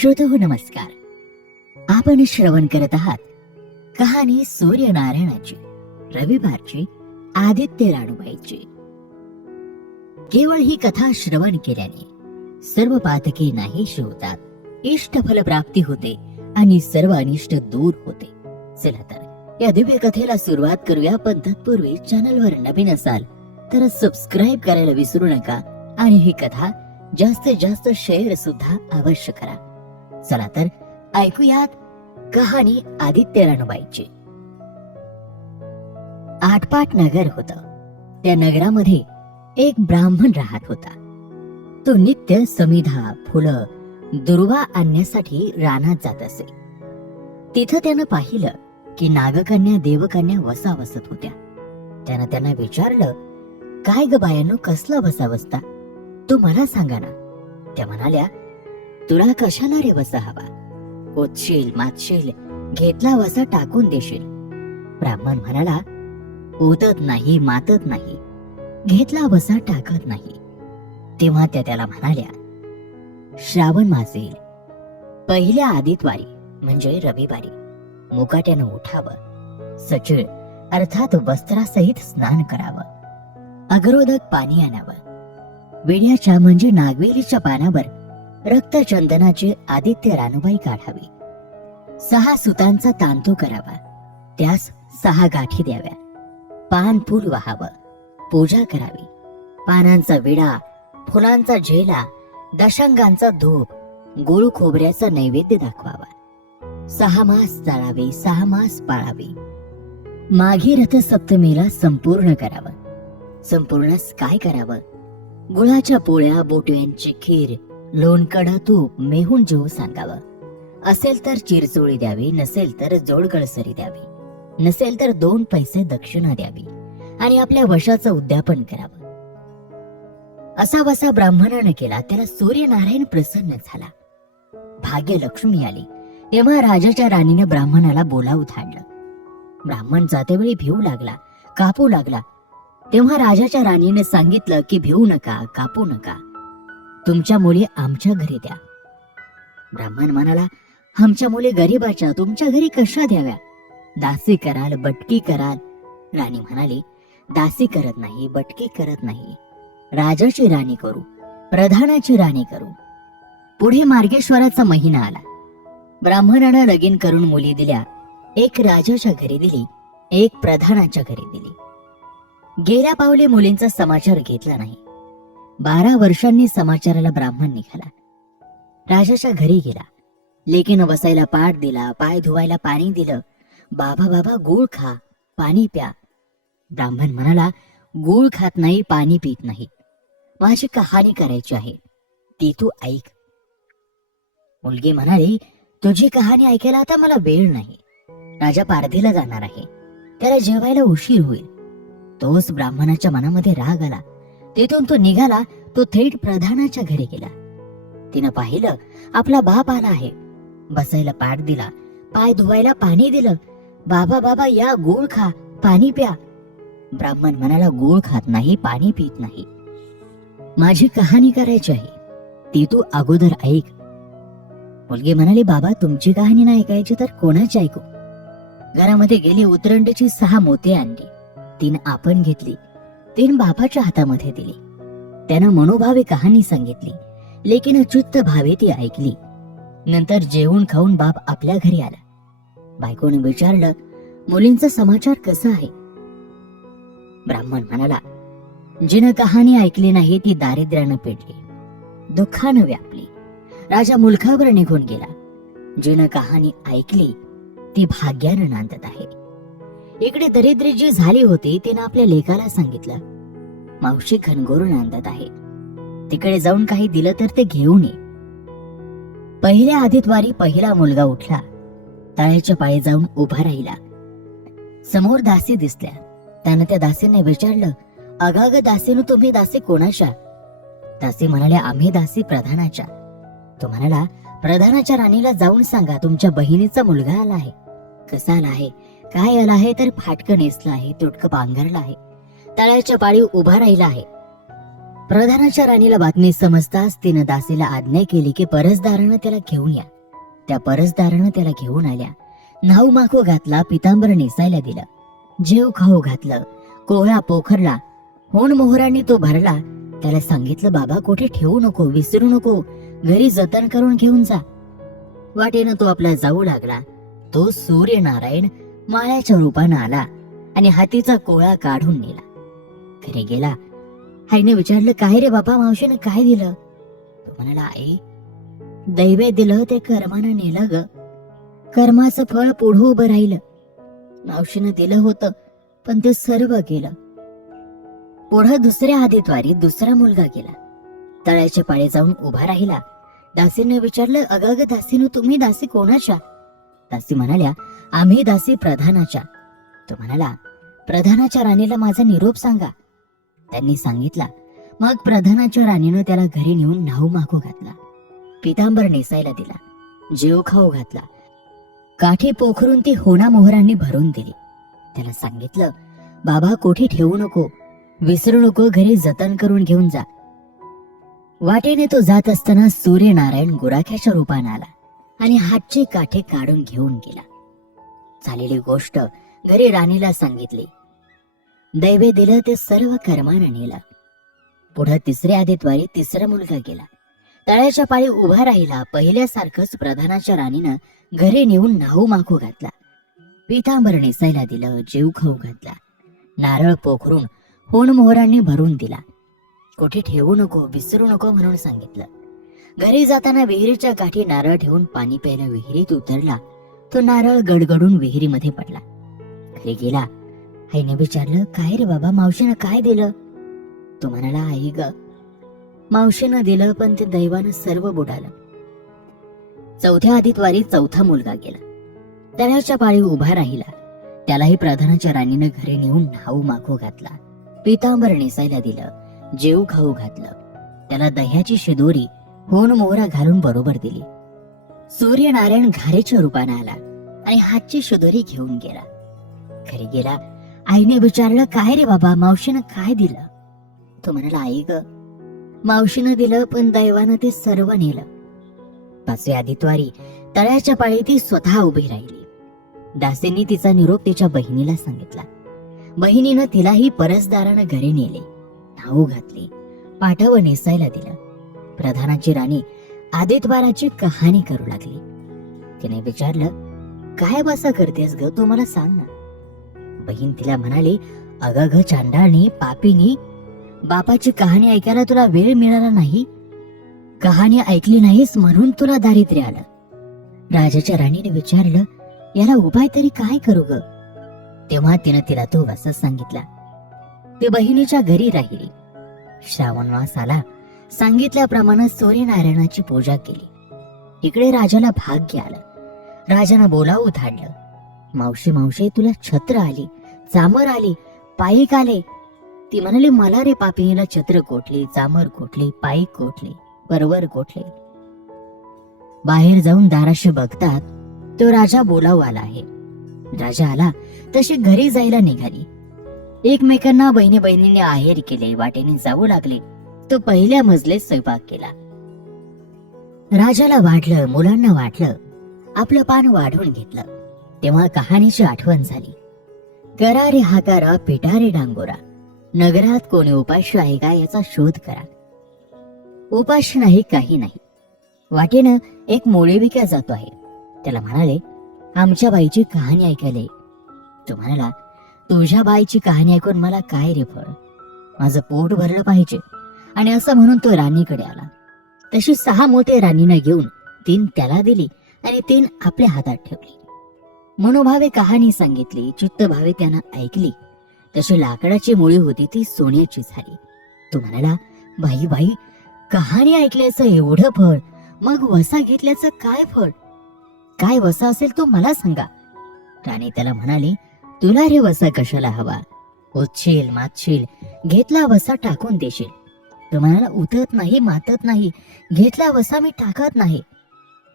श्रोतहो नमस्कार. आपण श्रवण करत आहात कहाणी सूर्यनारायणाची, रविवारची, आदित्य राणूबाईची. केवळ ही कथा श्रवण केल्याने सर्व पातके नाहीशी होतात, इष्टफल प्राप्ती होते आणि सर्व अनिष्ट दूर होते. चला तर या दिव्य कथेला सुरुवात करूया. पण तत्पूर्वी चॅनलवर नवीन असाल तर सबस्क्राईब करायला विसरू नका आणि ही कथा जास्तीत जास्त शेअर सुद्धा अवश्य करा. चला तर ऐकूयात कहाणी आदित्य राणूबाईची. आटपाट नगर होत. त्या नगरामध्ये एक ब्राह्मण राहत होता. तो नित्य समिधा, फुलं, दुर्वा आणण्यासाठी रानात जात असे. तिथं त्यानं पाहिलं की नागकन्या, देवकन्या वसा बसत होत्या. त्यानं त्यांना विचारलं, काय ग बायांनो, कसला वसा बसता? तू मला सांगा ना. त्या म्हणाल्या, तुला कशाला रे वसा हवा? ओतशील, मातशील, घेतला वसा टाकून देशील. ब्राह्मण म्हणाला, ओतत नाही, मातत नाही, घेतला वसा टाकत नाही. तेव्हा त्या त्याला म्हणाल्या, श्रावण मास येईल, पहिल्या आदितवारी म्हणजे रविवारी मुकाट्यानं उठावं, सचळ अर्थात वस्त्रासहित स्नान करावं, अगरोदक पाणी आणावं, विड्याच्या म्हणजे नागवेलीच्या पानावर रक्तचंदनाची आदित्य राणूबाई काढावी, 6 सुतांचा तांतू करावा, त्यास 6 गाठी द्याव्या, पान फूल वाहावं, पूजा करावी, पानांचा विडा, फुलांचा झेला, दशांगांचा धूप, गुळ खोबऱ्याचा नैवेद्य दाखवावा, 6 मास चालावे, 6 मास पाळावे, माघी रथसप्तमीला संपूर्ण करावं. संपूर्णच काय करावं? गुळाच्या पोळ्या, बोटव्यांची खीर, लोणकढ तूप, मेहून जेवू सांगावं. असेल तर चिरचोळी द्यावी, नसेल तर जोडगळसरी द्यावी, नसेल तर 2 पैसे दक्षिणा द्यावी आणि आपल्या वशाचं उद्यापन करावं. असा वसा ब्राह्मणानं केला. त्याला सूर्यनारायण प्रसन्न झाला. भाग्यलक्ष्मी आली तेव्हा राजाच्या राणीने ब्राह्मणाला बोलावून थांबलं. ब्राह्मण जातेवेळी भिवू लागला, कापू लागला. तेव्हा राजाच्या राणीने सांगितलं की भिवू नका, कापू नका, तुमच्या मुली आमच्या घरी द्या. ब्राह्मण म्हणाला, आमच्या मुली गरीबाच्या, तुमच्या घरी कशा द्याव्या? दासी कराल, बटकी कराल? राणी म्हणाली, दासी करत नाही, बटकी करत नाही, राजाची राणी करू, प्रधानाची राणी करू. पुढे मार्गेश्वराचा महिना आला. ब्राह्मणानं लगीन करून मुली दिल्या. एक राजाच्या घरी दिली, एक प्रधानाच्या घरी दिली. गेल्या पावले मुलींचा समाचार घेतला नाही. 12 वर्षांनी समाचाराला ब्राह्मण निघाला. राजाच्या घरी गेला. लेकीनं बसायला पाट दिला, पाय धुवायला पाणी दिलं. बाबा बाबा, गूळ खा, पाणी प्या. ब्राह्मण म्हणाला, गूळ खात नाही, पाणी पित नाही, माझी कहाणी करायची आहे, ती तू ऐक. मुलगी म्हणाली, तुझी कहाणी ऐकायला आता मला वेळ नाही. राजा पारधीला जाणार आहे, त्याला जेवायला उशीर होईल. तोच ब्राह्मणाच्या मनामध्ये राग आला. तेथून तो निघाला. तो थेट प्रधानाच्या घरी गेला. तिनं पाहिलं, आपला बाप आला आहे. बसायला पाट दिला, पाय धुवायला पाणी दिलं. बाबा बाबा, या गूळ खा, पाणी प्या. ब्राह्मण म्हणाला, गूळ खात नाही, पाणी पित नाही, माझी कहाणी करायची आहे, ती तू अगोदर ऐक. मुलगी म्हणाली, बाबा तुमची कहाणी नाही ऐकायची तर कोणाची ऐकू? घरामध्ये गेली, उतरंडीची 6 मोती आणली. 3 आपण घेतली, 3 बापाच्या हातामध्ये दिली. त्यानं मनोभावे कहाणी सांगितली. लेकीनं चित्त भावे ती ऐकली. नंतर जेवून खाऊन बाप आपल्या घरी आला. बायकोने विचारलं, मुलींचा समाचार कसा आहे? ब्राह्मण म्हणाला, जिनं कहाणी ऐकली नाही ती दारिद्र्यानं पेटली, दुःखानं व्यापली. राजा मुलखावर निघून गेला. जिनं कहाणी ऐकली ती भाग्यानं नांदत आहे. इकडे दरिद्री जी झाली होती तिनं आपल्या लेकाला सांगितलं, मावशी खणगोरून आणत आहे, तिकडे जाऊन काही दिलं तर ते घेऊन ये. पहिल्या आदितवारी पहिला मुलगा उठला. तळ्याच्या पायी जाऊन उभा राहिला. समोर दासी दिसल्या. त्यानं त्या दासीने विचारलं, अगाग दासीनं, तुम्ही दासी कोणाच्या? दासी म्हणाल्या, आम्ही दासी प्रधानाच्या. तो म्हणाला, प्रधानाच्या राणीला जाऊन सांगा, तुमच्या बहिणीचा मुलगा आला आहे. कसा आला आहे, काय आला आहे? तर फाटकं नेसलं आहे, तुटकं पांघरलं आहे, तळ्याच्या पाळी उभा राहिला आहे. प्रधानाच्या राणीला बातमी समजताच तिनं दासीला आज्ञा केली की परसदारानं त्याला घेऊन या. त्या परसदारानं त्याला घेऊन आल्या. न्हाऊ माखू घातला, पितांबर नेसायला दिलं, जेव खाऊ घातलं, कोहळा पोखरला, होण मोहरांनी तो भरला. त्याला सांगितलं, बाबा कोठे ठेवू नको, विसरू नको, घरी जतन करून घेऊन जा. वाटेनं तो आपला जाऊ लागला. तो सूर्यनारायण माळ्याच्या रूपानं आला आणि हातीचा कोळा काढून नेला. घरी गेला. आईने विचारलं, काय रे बाबा, मावशीनं काय दिलं? तो म्हणाला, आई, दैवे दिलं ते कर्मानं नेलं ग. कर्माचं फळ पुढं उभं राहिलं. मावशीनं दिलं होतं पण ते सर्व गेलं. पुढं दुसऱ्या आदितवारी दुसरा मुलगा गेला. तळ्याच्या पाळी जाऊन उभा राहिला. दासीने विचारलं, अगं दासीनं, तुम्ही दासी कोणाच्या? दासी म्हणाल्या, आम्ही दासी प्रधानाच्या. तो म्हणाला, प्रधानाच्या राणीला माझा निरोप सांगा. त्यांनी सांगितला. मग प्रधानाच्या राणीनं त्याला घरी नेऊन न्हाऊ माखू घातला, पितांबर नेसायला दिला, जेव खाऊ घातला. काठी पोखरून ती होणा मोहरांनी भरून दिली. त्याला सांगितलं, बाबा कोठी ठेवू नको, विसरू नको, घरी जतन करून घेऊन जा. वाटेने तो जात असताना सूर्यनारायण गुराख्याच्या रूपानं आला आणि हातची काठी काढून घेऊन गेला. झालेली गोष्ट घरी राणीला सांगितली. दैवे दिलं ते सर्व कर्मानं नेलं. पुढं तिसऱ्या आदितवारी तिसरा मुलगा गेला. तळ्याच्या पाळी उभा राहिला. पहिल्यासारखंच प्रधानाच्या राणीनं घरी नेऊन न्हाऊ माखू घातला, पितांबर नेसायला दिलं, जेव खाऊ घातला, नारळ पोखरून होण मोहरांनी भरून दिला. कोठे ठेवू नको, विसरू नको म्हणून सांगितलं. घरी जाताना विहिरीच्या काठी नारळ ठेवून पाणी प्यायला विहिरीत उतरला. तो नारळ गडगडून विहिरीमध्ये पडला. घरी गेला. आईने विचारलं, काय रे बाबा, मावशीनं काय दिलं? तो म्हणाला, आई ग, मावशीनं दिलं पण ते दैवानं सर्व बुडालं. चौथ्या आदितवारी चौथा मुलगा गेला. तळ्याच्या पाळी उभा राहिला. त्यालाही प्रधानाच्या राणीनं घरी नेऊन न्हाऊ माखू घातला, पितांबर नेसायला दिलं, जेव खाऊ घातलं. त्याला दह्याची शिदोरी होण मोहरा घालून बरोबर दिली. सूर्यनारायण घारेच्या रूपानं आला आणि हातची शिदोरी घेऊन गेला. घरी गेला. आईने विचारलं, काय रे बाबा, मावशीनं काय दिलं? तो म्हणाला, आई ग, मावशीनं दिलं पण दैवानं ते सर्व नेलं. पाचव्या आदितवारी तळ्याच्या पाळी ती स्वतः उभी राहिली. दासींनी तिचा निरोप तिच्या बहिणीला सांगितला. बहिणीनं तिलाही परसदारानं घरी नेले, न्हाऊ घातली, पाटावर नेसायला दिलं. प्रधानाची राणी आदितवाराची कहाणी करू लागली. तिने विचारलं, काय बसा करतेस ग, तू मला सांग ना. बहीण तिला म्हणाली, अगं ग चांडाळणी, पापीनी, बापाची कहाणी ऐकायला तुला वेळ मिळाला नाही. कहाणी ऐकली नाहीस म्हणून तुला दारिद्र्य आलं. राजाच्या राणीने विचारलं, याला उपाय तरी काय करू ग? तेव्हा तिनं तिला तो वसा सांगितला. ती बहिणीच्या घरी राहिली. श्रावण मास आला. सांगितल्याप्रमाणे सूर्यनारायणाची पूजा केली. इकडे राजाला भाग्य आलं. राजानं बोलावून धाडलं. मावशी मावशी, तुला छत्र आली, चामर आली, पायीक आले. ती म्हणाली, मला रे पापिनीला छत्र कोठली, चामर कोठली, पायीक कोठली, परवर कोठले. बाहेर जाऊन दाराशी बघतात तो राजा बोलावू आला आहे. राजा आला तशी घरी जायला निघाली. एकमेकांना बहिणी बहिणींनी आहेर केले. वाटेने जाऊ लागले. तो पहिल्या मजलेत स्वयंपाक केला. राजाला वाढलं, मुलांना वाटलं. आपलं पान वाढवून घेतलं. तेव्हा कहाणीची आठवण झाली. करा रे हाकारा, पिटा रे डांगोरा, नगरात कोणी उपाशी आहे का याचा शोध करा. उपाशी नाही, काही नाही. वाटेनं एक मोळीविक्या जातो आहे. त्याला म्हणाले, आमच्या बाईची कहाणी ऐकायला. तो म्हणाला, तुझ्या बाईची कहाणी ऐकून मला काय रे फळ, माझं पोट भरलं पाहिजे. आणि असं म्हणून तो राणीकडे आला. तशी 6 मोठे राणीनं घेऊन 3 त्याला दिली आणि 3 आपल्या हातात ठेवली. मनोभावे कहाणी सांगितली. चित्तभावे त्यानं ऐकली. तशी लाकडाची मुळी होती ती सोन्याची झाली. तो म्हणाला, बाई बाई, कहाणी ऐकल्याचं एवढं फळ, मग वसा घेतल्याचं काय फळ? काय वसा असेल तो मला सांगा. राणी त्याला म्हणाली, तुला रे वसा कशाला हवा? उचशील, मातशील, घेतला वसा टाकून देशील. तो म्हणाला, उतरत नाही, मातत नाही, घेतला वसा मी टाकत नाही.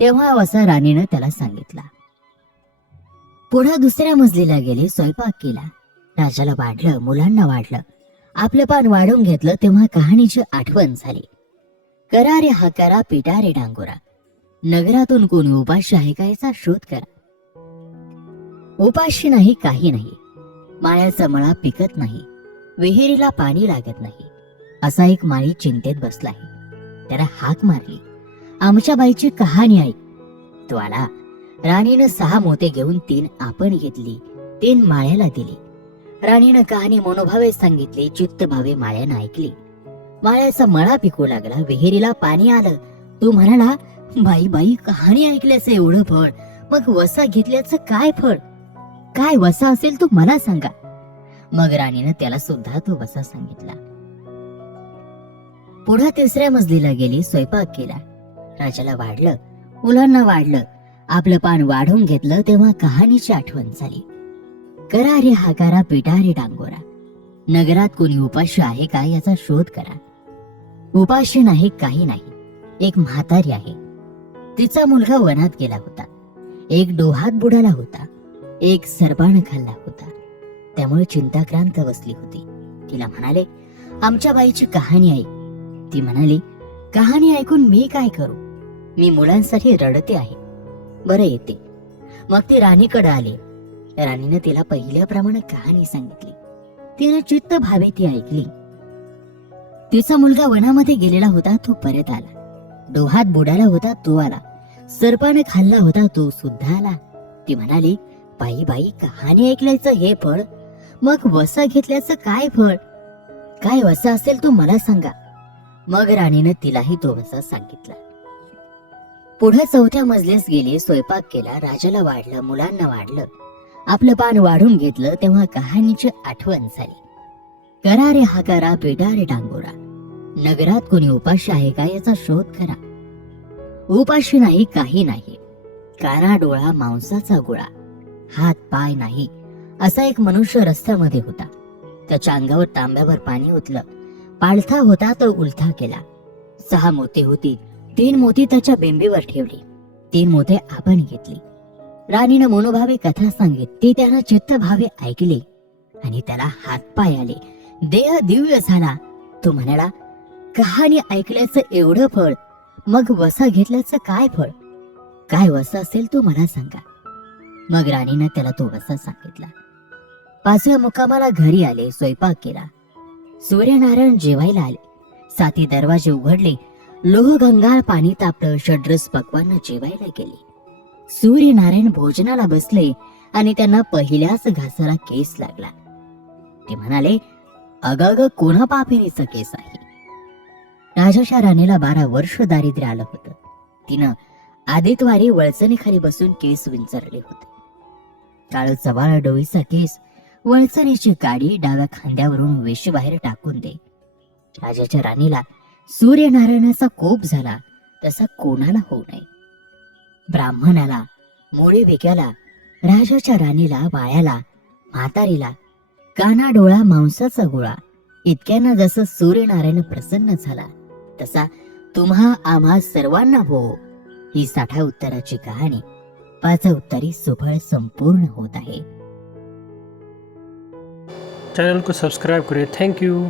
तेव्हा वसा राणीनं त्याला सांगितला. पुढे दुसऱ्या मजलीला गेले. स्वयंपाक केला. राजाला वाढलं, मुलांना वाढलं. आपलं पान वाढून घेतलं तेव्हा कहाणीची आठवण झाली. करा रे हा करा, पिटा रे डांगोरा, नगरातून कोणी उपाशी आहे का याचा शोध करा. उपाशी नाही, काही नाही, माळ्याचा मळा पिकत नाही, विहिरीला पाणी लागत नाही, असा एक माळी चिंतेत बसला आहे. त्याला हाक मारली, आमच्या बाईची कहाणी ऐक. तो आला. राणीनं 6 मोते घेऊन 3 आपण घेतली, 3 माळ्याला दिली. राणीनं कहाणी मनोभावे सांगितली, चित्त भावे माळ्यानं ऐकली. माळ्याचा मळा पिकू लागला, विहिरीला पाणी आलं. तो म्हणाला, बाई बाई, कहाणी ऐकल्याचं एवढं फळ, मग वसा घेतल्याचं काय फळ? काय वसा असेल तो मला सांगा. मग राणीनं त्याला सुद्धा तो वसा सांगितला. पुढे 3ऱ्या मजलीला गेली, स्वयंपाक केला. राजाला वाढलं, मुलांना वाढलं. आपलं पान वाढून घेतलं तेव्हा कहाणीची आठवण झाली. करा रे हा करा, पिटा रे डांगोरा, नगरात कोणी उपाशी आहे का याचा शोध करा. उपाशी नाही, काही नाही, एक म्हातारी आहे. तिचा मुलगा वनात गेला होता. एक डोहात बुडाला होता, एक सर्पानं खाल्ला होता. त्यामुळे चिंताक्रांत बसली होती. तिला म्हणाले, आमच्या बाईची कहाणी ऐक. ती म्हणाली, कहाणी ऐकून मी काय करू, मी मुलांसाठी रडते आहे. बरं, येते. मग ती राणीकडे आली. राणीने तिला पहिल्याप्रमाणे कहाणी सांगितली. तिने चित्त भावे ती ऐकली. तिचा मुलगा वनामध्ये गेलेला होता, तो परत आला. डोहात बुडाला होता, तो आला. सर्पाने खाल्ला होता, तो सुद्धा आला. ती म्हणाली, बाई बाई, कहाणी ऐकल्याचं हे फळ, मग वसा घेतल्याचं काय फळ? काय वसा असेल तो मला सांगा. मग राणीने तिलाही तो वसा सांगितला. पुढे 4थ्या मजलीस गेली, स्वयंपाक केला. राजाला वाढलं, मुलांना वाढलं. आपलं पान वाढून घेतलं तेव्हा कहाणीची आठवण झाली. करा रे हा करा, पिटा रे डांगोरा, नगरात कोणी उपाशी आहे का याचा शोध करा. उपाशी नाही, काही नाही, काना डोळा मांसाचा गोळा, हात पाय नाही, असा एक मनुष्य रस्त्यामध्ये होता. त्याच्या अंगावर तांब्यावर पाणी ओतलं. पाळथा होता, तो उलथा केला. 6 मोती होती, 3 मोती त्याच्या बेंबीवर ठेवली, 3 मोते आपण घेतली. राणीनं मनोभावे कथा सांगित. ती त्यानं चित्तभावे ऐकली आणि त्याला हातपाय आले, देह दिव्य झाला. तो म्हणाला, कहाणी ऐकल्याचं एवढं फळ, मग वसा घेतल्याचं काय फळ? काय वसा असेल तो मला सांगा. मग राणीनं त्याला तो वसा सांगितला. 5व्या मुक्कामाला घरी आले, स्वयंपाक केला. सूर्यनारायण जेवायला आले. 7 दरवाजे उघडले, लोहगंगाळ पाणी तापलं. षड्रस पक्वान्न जेवायला गेले. सूर्यनारायण भोजनाला बसले आणि त्यांना पहिल्याच घासाला केस लागला. ते म्हणाले, अगं कोणा पापिनीचं केस आहे? राजाच्या राणीला 12 वर्ष दारिद्र्य आलं होतं. तिनं आदितवारी वळचणीखाली बसून केस विंचरले होते. काळ चवाळा डोळीचा केस, वळचणीची काडी डाव्या खांद्यावरून वेशीबाहेर टाकून दे. राजाच्या राणीला सूर्यनारायणाचा कोप झाला, तसा कोणाला होऊ नये. ब्राह्मणाला, मोळी विक्याला, राजाच्या राणीला, बाळ्याला, म्हातारीला, काना डोळा मांसाचा गोळा, इतक्यांना जसं सूर्यनारायण प्रसन्न झाला, तसा तुम्हा आम्हा सर्वांना हो. ही 60 उत्तराची कहाणी 5 उत्तरी सुफळ संपूर्ण होत आहे. चैनल को सब्सक्राइब करिए. Thank you.